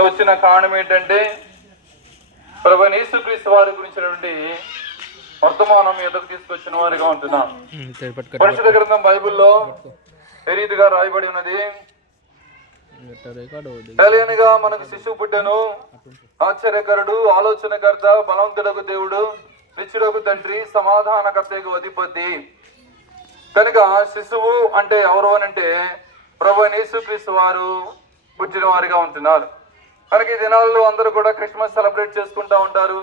వచ్చిన కారణం ఏంటంటే ప్రభువైన యేసుక్రీస్తు వారి గురించినటువంటి వర్తమానం ఎదురు తీసుకొచ్చిన వారిగా ఉంటున్నాం. పరిశుద్ధ గ్రంథం బైబిల్లో ఏ రీతిగా రాయబడి ఉన్నది, ఏలియనగా మనకు శిశువు పుట్టెను, ఆశ్చర్యకరుడు, ఆలోచనకర్త, బలవంతుడకు దేవుడు, నిత్యుడకు తండ్రి, సమాధానకర్తకు అధిపతి. కనుక శిశువు అంటే ఎవరు అనంటే ప్రభువైన యేసుక్రీస్తు వారు పుట్టిన వారిగా ఉంటున్నారు. కనుక ఈ దినాల్లో అందరూ కూడా క్రిస్మస్ సెలబ్రేట్ చేసుకుంటూ ఉంటారు.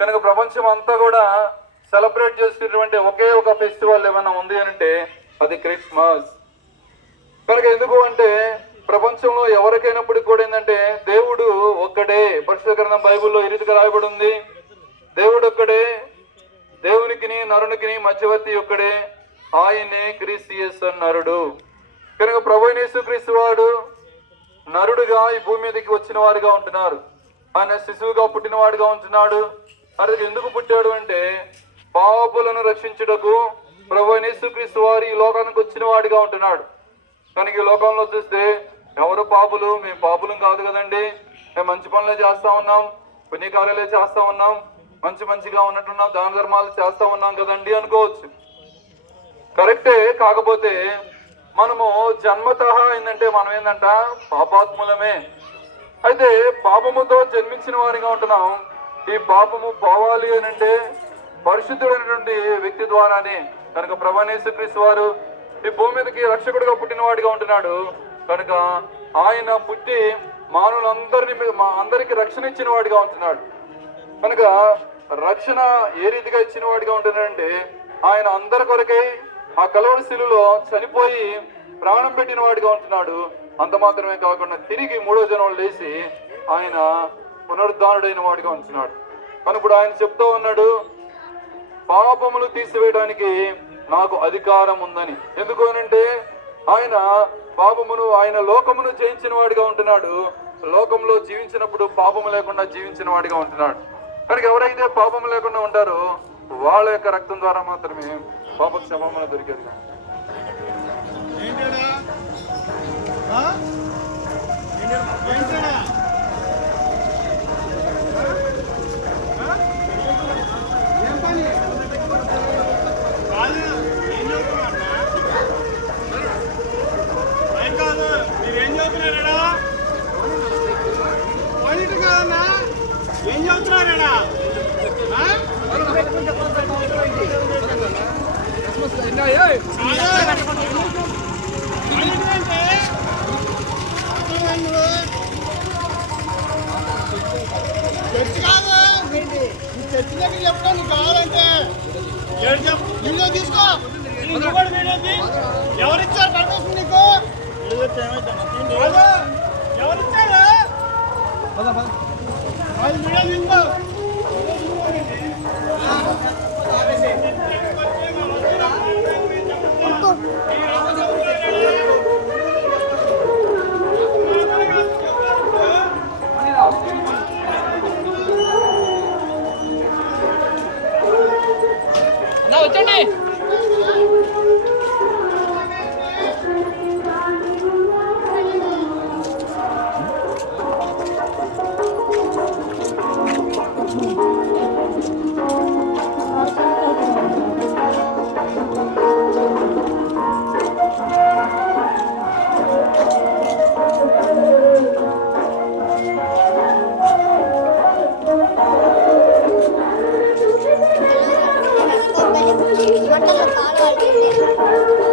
కనుక ప్రపంచం అంతా కూడా సెలబ్రేట్ చేస్తున్నటువంటి ఒకే ఒక ఫెస్టివల్ ఏమైనా ఉంది అంటే అది క్రిస్మస్. కనుక ఎందుకు అంటే ప్రపంచంలో ఎవరికైనప్పటికీ కూడా ఏంటంటే దేవుడు ఒక్కడే. పరిశుద్ధ గ్రంథం బైబిల్లో ఈ రీతిగా రాయబడి ఉంది, దేవుడు ఒక్కడే, దేవునికిని నరునికిని మధ్యవర్తి ఒక్కడే, ఆయనే క్రీస్తు యేసు నరుడు. కనుక ప్రభువైన యేసుక్రీస్తు వాడు నరుడుగా ఈ భూమి మీదకి వచ్చిన వారిగా ఉంటున్నారు. ఆయన శిశువుగా పుట్టిన వాడిగా ఉంటున్నాడు. అది ఎందుకు పుట్టాడు అంటే పాపులను రక్షించుటకు ప్రభువైన యేసుక్రీస్తు వారు ఈ లోకానికి వచ్చిన వాడిగా ఉంటున్నాడు. కనుక ఈ లోకంలో చూస్తే ఎవరు పాపులు? మేము పాపులం కాదు కదండి, మేము మంచి పనులే చేస్తా ఉన్నాం, పుణ్యకార్యాలే చేస్తా ఉన్నాం, మంచిగా ఉన్నట్టున్నాం, దాన ధర్మాలు చేస్తా ఉన్నాం కదండి అనుకోవచ్చు. కరెక్టే. కాకపోతే మనము జన్మతః ఏంటంటే మనం ఏంటంట పాపాత్ములమే. అయితే పాపముతో జన్మించిన వారిగా ఉంటున్నాం. ఈ పాపము పోవాలి అని అంటే పరిశుద్ధుడైనటువంటి వ్యక్తి ద్వారానే. కనుక ప్రభువైన యేసుక్రీస్తు వారు ఈ భూమి మీదకి రక్షకుడిగా పుట్టిన వాడిగా ఉంటున్నాడు. కనుక ఆయన పుట్టి అందరికి రక్షణ ఇచ్చిన వాడిగా ఉంటున్నాడు. కనుక రక్షణ ఏ రీతిగా ఇచ్చిన వాడిగా ఉంటున్నాడంటే ఆయన అందరి కొరకై ఆ కలవరి శిలువలో చనిపోయి ప్రాణం పెట్టిన వాడిగా ఉంటున్నాడు. అంత మాత్రమే కాకుండా తిరిగి మూడో జన్మలో లేచి ఆయన పునరుద్ధానుడైన వాడిగా ఉంటున్నాడు. కనుక ఇప్పుడు ఆయన చెప్తూ ఉన్నాడు, పాపములు తీసివేయడానికి నాకు అధికారం ఉందని. ఎందుకు అనంటే ఆయన లోకమును జయించిన వాడిగా ఉంటున్నాడు. లోకంలో జీవించినప్పుడు పాపము లేకుండా జీవించిన వాడిగా ఉంటున్నాడు. కనుక ఎవరైతే పాపము లేకుండా ఉంటారో వాళ్ళ యొక్క రక్తం ద్వారా మాత్రమే పాప క్షమాపణ దొరికేది. ఏం చదువుతున్నారా? చర్చి కాదు, చర్చి దగ్గర చెప్తా. నీకు కావాలంటే వీడియో తీసుకో. ఎవరిచ్చారు పర్మిషన్ నీకు? ఎవరిచ్చారు? వీడియో తీసుకో. వచ్చండి. Gracias.